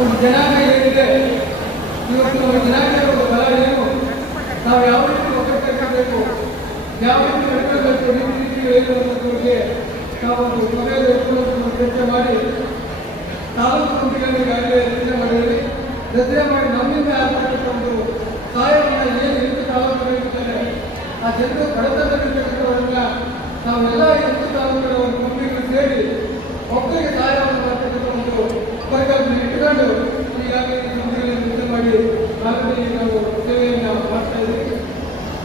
ಒಂದು ಜನಾಂಗ ಏನಿದೆ, ಇವತ್ತು ನಮ್ಮ ಜನಾಂಗದ ಬಲ ಏನು, ನಾವು ಯಾವ ರೀತಿ ಒಗ್ಗಟ್ಟಾಗಬೇಕು, ಯಾವ ರೀತಿ ನಡ್ಕೊಳ್ಬೇಕು, ರೀತಿ ಏನು ಅನ್ನೋದ್ರ ಬಗ್ಗೆ ನಾವು ಒಂದು ಸಭೆಯಲ್ಲಿ ಚರ್ಚೆ ಮಾಡಿ ತಾಲೂಕು ಗುಂಪಿನಲ್ಲಿ ಈಗಾಗಲೇ ರಚನೆ ಮಾಡಿದ್ದೀವಿ. ರಚನೆ ಮಾಡಿ ನಮ್ಮಿಂದ ಆಗ್ತಕ್ಕಂಥ ಒಂದು ಸಹಾಯವನ್ನು ಏನು ಎಂಟು ತಾಲೂಕುಗಳಿರ್ತದೆ ಆ ಜನರು ಬಡತನದಲ್ಲಿರ್ತಕ್ಕಂಥವರನ್ನ ನಾವೆಲ್ಲ ಎಂಟು ತಾಲೂಕುಗಳ ಒಂದು ಗುಂಪಿಗಳು ಸೇರಿ ಒಬ್ಬರಿಗೆ ಸಹಾಯವನ್ನು ಮಾಡ್ತಕ್ಕಂಥ ಒಂದು ಪರಿಕಲ್ಪನೆ ಇಟ್ಟುಕೊಂಡು ಈಗಾಗಲೇ ಈ ಗುಂಪಿನಲ್ಲಿ ರಚನೆ ಮಾಡಿ ಆಲ್ರೆಡಿ ನಾವು ಸೇವೆಯನ್ನು ಮಾಡ್ತಾ ಇದ್ದೀವಿ.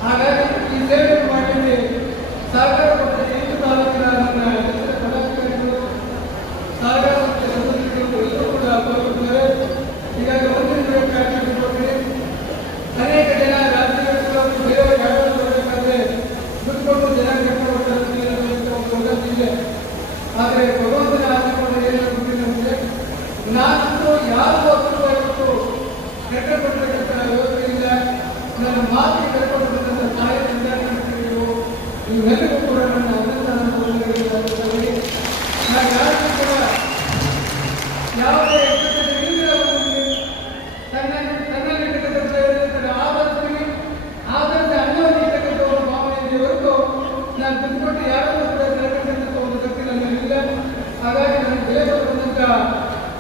ಹಾಗಾಗಿ ಈ ಸೇವೆಯನ್ನು ಮಾಡಿ ಸಹಕಾರ ಕೊಟ್ಟ ಎಂಟು ತಾಲೂಕಿನ ನನ್ನ ಪದಾಧಿಕಾರಿಗಳು ಸಹಕಾರ ಸದಸ್ಯರು ಎಲ್ಲರೂ ಕೂಡ ಪಾಲ್ಗೊಂಡಿದ್ದಾರೆ. ಈಗಾಗಲೇ ಒಂದಿನ ಕಾರ್ಯಕ್ರಮ ಕೊಟ್ಟರೆ ಅನೇಕ ಜನ ರಾಜ್ಯಗಳು ಬೇರೆ ಯಾರು ಬರಬೇಕಾದ್ರೆ ದುಡ್ಡು ಜನ ಕಟ್ಟಿದೆ. ಆದರೆ ಭಗವಂತನ ಆಶೀರ್ವಾದ ಏನಾಗುತ್ತೆ ನಮಗೆ, ನಾನಂತೂ ಯಾರಿಗೂ ಅಪೂರ್ವಟ್ಟು ಕಟ್ಟಲ್ಪಟ್ಟಿರತಕ್ಕಂಥ ವ್ಯವಸ್ಥೆಯಿಂದ ನನ್ನ ಮಾತಿಗೆ ಕಟ್ಟಲ್ಪಟ್ಟಿರತಕ್ಕಂಥ ಸಹಾಯದಿಂದ ನೀವೆಲ್ಲರಿಗೂ ಕೂಡ ನನ್ನ ಅಭಿನಂದನೆ. ನಾನು ಯಾರಿಗೂ ಕೂಡ ಯಾವುದೇ ತನ್ನಲ್ಲಿರ್ತಕ್ಕಂಥ ಆದರ್ಶ ಅನ್ನೋದಿರ್ತಕ್ಕಂಥ ಒಂದು ಭಾವನೆಯಲ್ಲಿ ಹೊರತು ನಾನು ಬಿಟ್ಕೊಟ್ಟು ಯಾರನ್ನೂ ಕೂಡ ತಿಳ್ಕೊಂಡಂಥ ಒಂದು ಶಕ್ತಿ ನನ್ನಲ್ಲಿಲ್ಲ. ಹಾಗಾಗಿ ನನಗೆ ಬೆಲೆ ಬಂದಂಥ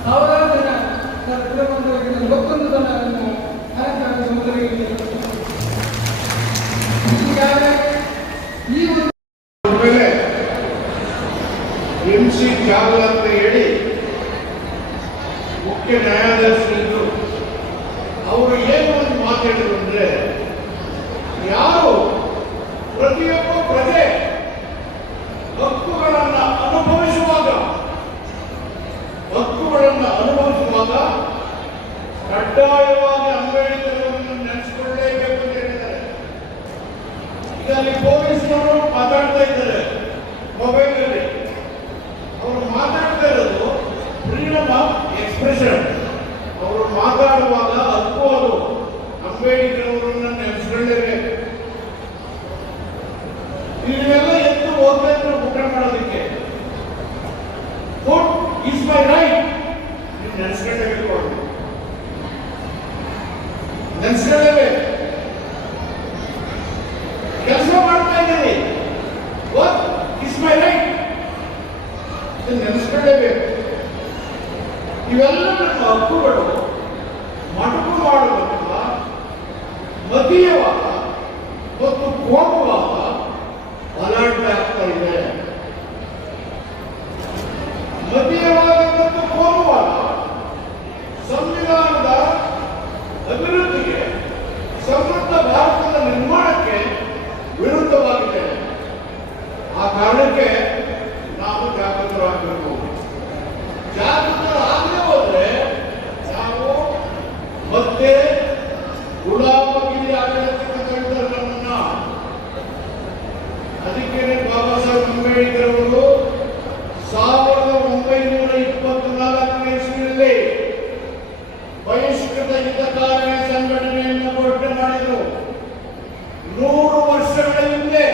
ಸಾವಿರಾರು ಜನ ನನ್ನ ತಿಳ್ಕೊಂಡವರಿಗೆ ನನ್ನ ಗೊತ್ತೊಂದು ಜನ ನನ್ನ ಅಲಂಕಾರ ಸಹೋದರಿಗೆ ಈ ಒಂದು MC ಜಾಗಲ್ ಅಂತ ಹೇಳಿ ಮುಖ್ಯ ನ್ಯಾಯಾಧೀಶರು ಅವರು ಏನು ಒಂದು ಮಾತಾಡಿದ್ರು ಅಂದ್ರೆ, ಯಾರು ಪ್ರತಿಯೊಬ್ಬ ಪ್ರಜೆ ಹಕ್ಕುಗಳನ್ನು ಅನುಭವಿಸುವಾಗ ಕಡ್ಡಾಯವಾಗಿ ಅಂಬೇಡ್ಕರ್ ಅವರನ್ನು ನೆನೆಸಿಕೊಳ್ಳಲೇಬೇಕು ಅಂತ ಹೇಳಿದ್ದಾರೆ. ಈಗ ಅಲ್ಲಿ ಪೊಲೀಸರು ಮಾತಾಡ್ತಾ ಇದ್ದಾರೆ ಮೊಬೈಲ್ ಅಲ್ಲಿ, ಅವರು ಮಾತಾಡ್ತಾ ಇರೋದು ಫ್ರೀಡಮ್ ಆಫ್ ಎಕ್ಸ್ಪ್ರೆಷನ್. ಅವರು ಮಾತಾಡುವಾಗ ಹಕ್ಕು ಅದು ಅಂಬೇಡ್ಕರ್ ಅವರನ್ನು ನೆನೆಸಿಕೊಳ್ಳಲೇಬೇಕು. ಇದನ್ನೆಲ್ಲ ಎತ್ತು ಹೋಗ್ತಾ ಇದ್ರು ಊಟ ಮಾಡೋದಕ್ಕೆ. ಫುಡ್ ಇಸ್ ಮೈ ರೈಟ್, ನೀವು ನೆನೆಸ್ಕೊಳ್ಳೇಬೇಕು, ಅವರು ನೆನೆಸ್ಕೊಳ್ಳೇಬೇಕು. ಕೆಲಸ ಮಾಡ್ತಾ ಇದ್ದೀರಿ, ವರ್ಕ್ ಇಸ್ ಮೈ ರೈಟ್, ನೆನೆಸ್ಕೊಳ್ಳೇಬೇಕು. ಇವೆಲ್ಲ ನಮ್ಮ ಹಕ್ಕುಗಳು ಮಟಕು ಮಾಡುವಾಗ, ಮತೀಯವಾಗ ಮತ್ತು ಕೋಪವಾಗ ಹೋರಾಟ ಆಗ್ತಾ ಇದೆ. ಮತೀಯವಾದ ಮತ್ತು ಕೋಪವಾದ ಸಂವಿಧಾನದ ಅಭಿವೃದ್ಧಿಗೆ, ಸಮೃದ್ಧ ಭಾರತದ ನಿರ್ಮಾಣಕ್ಕೆ ವಿರುದ್ಧವಾಗಿದೆ. ಆ ಕಾರಣಕ್ಕೆ ನಾವು ಜಾಗೃತರಾಗಬೇಕು. ಜಾಗೃತರಾಗದೆ ಹೋದ್ರೆ ನಾವು ಮತ್ತೆ ಗುಲಾಮಗಿರಿ ಆಗಲಿರ್ತಕ್ಕಂಥ ನಮ್ಮನ್ನ. ಅದಕ್ಕೆ ಬಾಬಾ ಸಾಹೇಬ್ ಅಂಬೇಡ್ಕರ್ ಅವರು 1924ನೇ ಇಸ್ವಿಯಲ್ಲಿ ಬಹಿಷ್ಕೃತ ಹಿತಕಾರಣಿ ಸಂಘಟನೆಯನ್ನು ಘೋಷಣೆ ಮಾಡಿದರು. 100 ವರ್ಷಗಳ ಹಿಂದೆ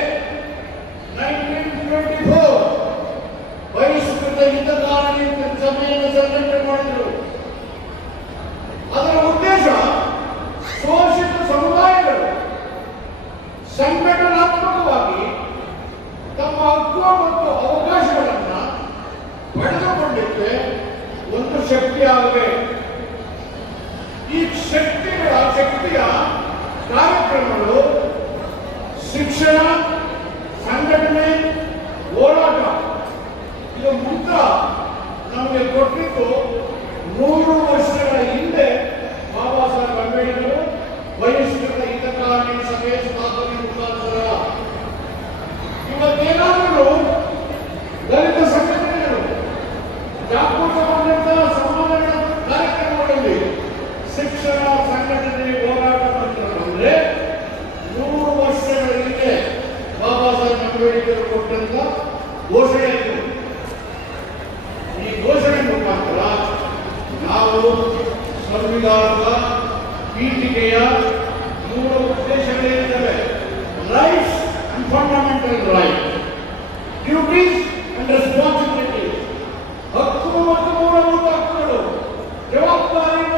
1924 ಬಹಿಷ್ಕೃತ ಹಿತಕಾರಣಿ ಸಭೆಯನ್ನು ಸಂಘಟನೆ ಮಾಡಿದರು. ಅದರ ಉದ್ದೇಶ ಶೋಷಿತ ಸಮುದಾಯಗಳು ಸಂಘಟನಾತ್ಮಕವಾಗಿ ತಮ್ಮ ಹಕ್ಕು ಮತ್ತು ಅವಕಾಶಗಳನ್ನು ಪಡೆದುಕೊಂಡಿಕ್ಕೆ ಒಂದು ಶಕ್ತಿಯಾಗಬೇಕು. ಈ ಶಕ್ತಿಯ ಕಾರ್ಯಕ್ರಮಗಳು ಶಿಕ್ಷಣ, ಸಂಘಟನೆ, ಹೋರಾಟ ಇದು ಮುಂತ ನಮಗೆ ಕೊಟ್ಟಿದ್ದು 100 ವರ್ಷಗಳ ಹಿಂದೆ ಬಾಬಾ ಸಾಹೇಬ್ ಅಂಬೇಡ್ಕರ್ ಬಹಿಷ್ಕೃತ ಹಿತಕಾರಣಿ ಸಭೆ ಸ್ಥಾಪನೆ ಮುಖಾಂತರ. ಇವತ್ತೇನಾದರೂ ದಲಿತ ಸಂಘಟನೆಗಳು ಜಾಗೃತಗೊಂಡಂತಹ ಸಮಾಜಗಳ ಕಾರ್ಯಕ್ರಮಗಳಲ್ಲಿ ಶಿಕ್ಷಣ, ಸಂಘಟನೆ, ಹೋರಾಟ ಬಂದರೆ 100 ವರ್ಷಗಳ ಹಿಂದೆ ಬಾಬಾ ಸಾಹೇಬ್ ಅಂಬೇಡ್ಕರ್ ಕೊಟ್ಟಂತ ಘೋಷಣೆ ಇತ್ತು. ಈ ಘೋಷಣೆ ಮುಖಾಂತರ ನಾವು ಸಂವಿಧಾನದ ಪೀಠಿಕೆಯ 3 ಉದ್ದೇಶಗಳೇನಿದ್ದಾವೆ: rights and fundamental right, duties and responsibilities, ಹಕ್ಕು ಮತ್ತು ಮೂಲಭೂತ ಹಕ್ಕುಗಳು, ಜವಾಬ್ದಾರಿ are you